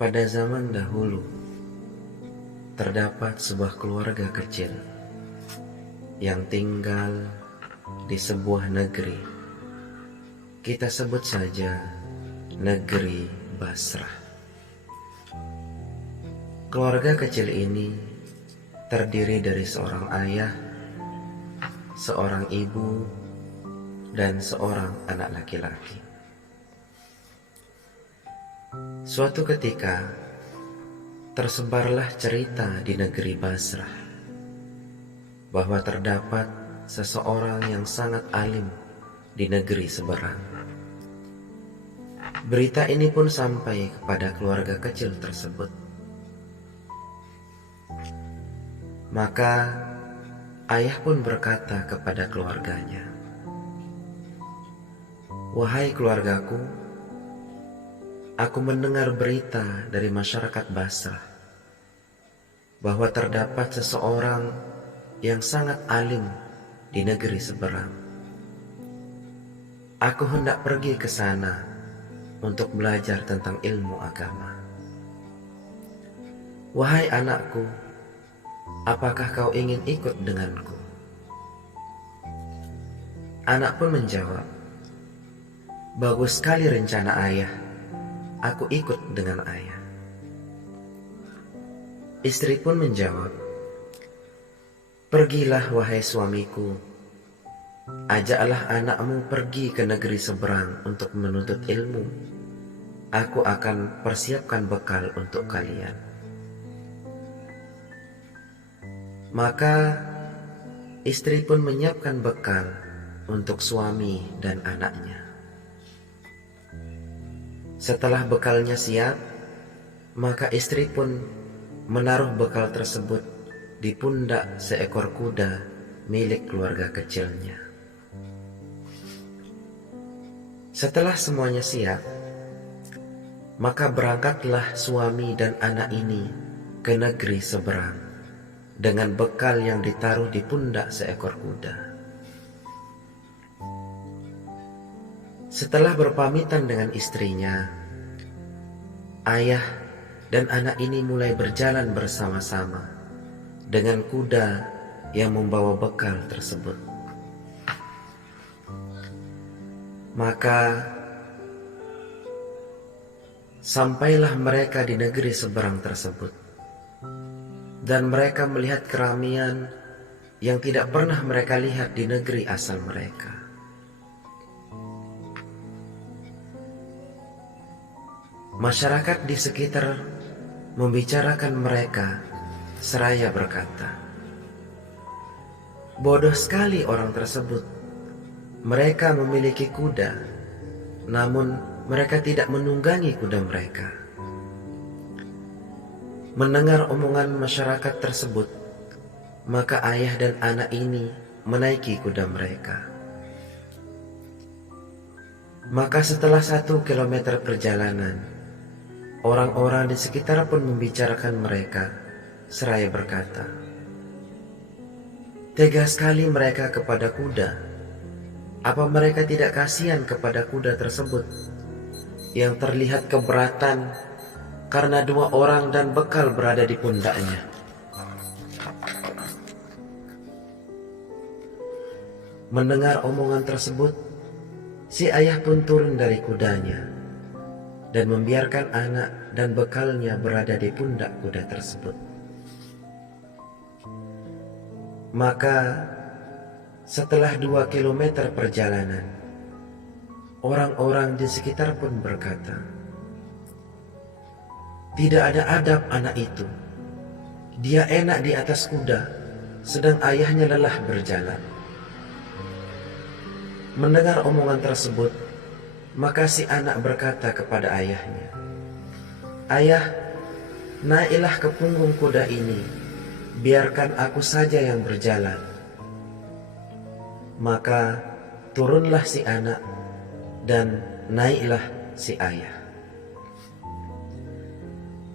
Pada zaman dahulu, terdapat sebuah keluarga kecil yang tinggal di sebuah negeri. Kita sebut saja negeri Basrah. Keluarga kecil ini terdiri dari seorang ayah, seorang ibu, dan seorang anak laki-laki. Suatu ketika, tersebarlah cerita di negeri Basrah bahwa terdapat seseorang yang sangat alim di negeri seberang. Berita ini pun sampai kepada keluarga kecil tersebut. Maka ayah pun berkata kepada keluarganya, "Wahai keluargaku, aku mendengar berita dari masyarakat Basrah bahwa terdapat seseorang yang sangat alim di negeri seberang. Aku hendak pergi ke sana untuk belajar tentang ilmu agama. Wahai anakku, apakah kau ingin ikut denganku?" Anak pun menjawab, "Bagus sekali rencana ayah. Aku ikut dengan ayah." Istri pun menjawab, "Pergilah wahai suamiku, ajaklah anakmu pergi ke negeri seberang untuk menuntut ilmu. Aku akan persiapkan bekal untuk kalian." Maka istri pun menyiapkan bekal untuk suami dan anaknya. Setelah bekalnya siap, maka istri pun menaruh bekal tersebut di pundak seekor kuda milik keluarga kecilnya. Setelah semuanya siap, maka berangkatlah suami dan anak ini ke negeri seberang dengan bekal yang ditaruh di pundak seekor kuda. Setelah berpamitan dengan istrinya, ayah dan anak ini mulai berjalan bersama-sama dengan kuda yang membawa bekal tersebut. Maka sampailah mereka di negeri seberang tersebut, dan mereka melihat keramaian yang tidak pernah mereka lihat di negeri asal mereka. Masyarakat di sekitar membicarakan mereka seraya berkata, "Bodoh sekali orang tersebut. Mereka memiliki kuda, namun mereka tidak menunggangi kuda mereka." Mendengar omongan masyarakat tersebut, maka ayah dan anak ini menaiki kuda mereka. Maka setelah 1 kilometer perjalanan, orang-orang di sekitar pun membicarakan mereka seraya berkata, "Tega sekali mereka kepada kuda. Apa mereka tidak kasihan kepada kuda tersebut yang terlihat keberatan karena 2 orang dan bekal berada di pundaknya?" Mendengar omongan tersebut, si ayah pun turun dari kudanya dan membiarkan anak dan bekalnya berada di pundak kuda tersebut. Maka setelah 2 kilometer perjalanan, orang-orang di sekitar pun berkata, "Tidak ada adab anak itu. Dia enak di atas kuda, sedang ayahnya lelah berjalan." Mendengar omongan tersebut, maka si anak berkata kepada ayahnya, "Ayah, naiklah ke punggung kuda ini, biarkan aku saja yang berjalan." Maka turunlah si anak dan naiklah si ayah.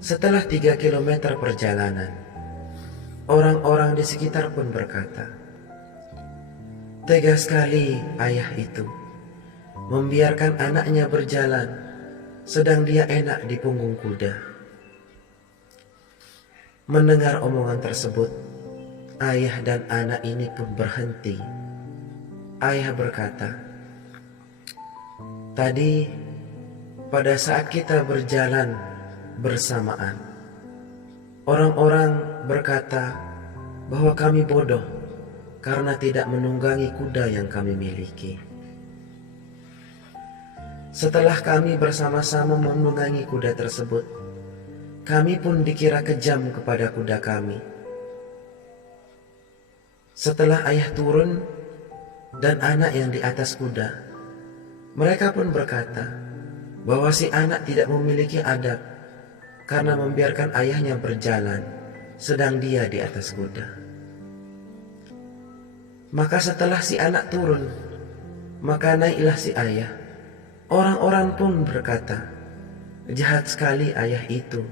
Setelah 3 kilometer perjalanan, orang-orang di sekitar pun berkata, "Tega sekali ayah itu, membiarkan anaknya berjalan sedang dia enak di punggung kuda." Mendengar omongan tersebut, ayah dan anak ini pun berhenti. Ayah berkata, "Tadi pada saat kita berjalan bersamaan, orang-orang berkata bahwa kami bodoh karena tidak menunggangi kuda yang kami miliki. Setelah kami bersama-sama menunggangi kuda tersebut, kami pun dikira kejam kepada kuda kami. Setelah ayah turun dan anak yang di atas kuda, mereka pun berkata bahwa si anak tidak memiliki adab karena membiarkan ayahnya berjalan sedang dia di atas kuda. Maka setelah si anak turun, maka naiklah si ayah. Orang-orang pun berkata, jahat sekali ayah itu.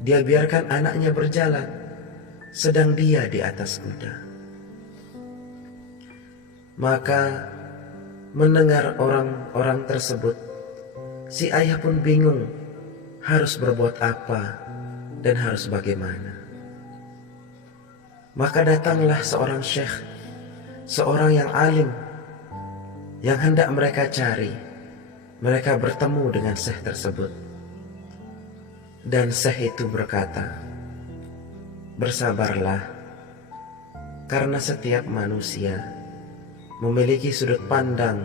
Dia biarkan anaknya berjalan sedang dia di atas kuda." Maka mendengar orang-orang tersebut, si ayah pun bingung harus berbuat apa dan harus bagaimana. Maka datanglah seorang syekh, seorang yang alim, yang hendak mereka cari. Mereka bertemu dengan syekh tersebut. Dan syekh itu berkata, "Bersabarlah, karena setiap manusia memiliki sudut pandang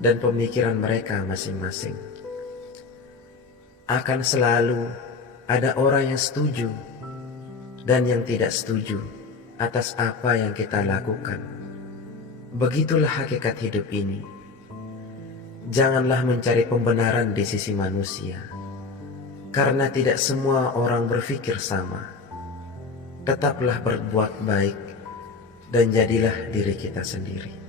dan pemikiran mereka masing-masing. Akan selalu ada orang yang setuju dan yang tidak setuju atas apa yang kita lakukan. Begitulah hakikat hidup ini. Janganlah mencari pembenaran di sisi manusia, karena tidak semua orang berpikir sama. Tetaplah berbuat baik dan jadilah diri kita sendiri."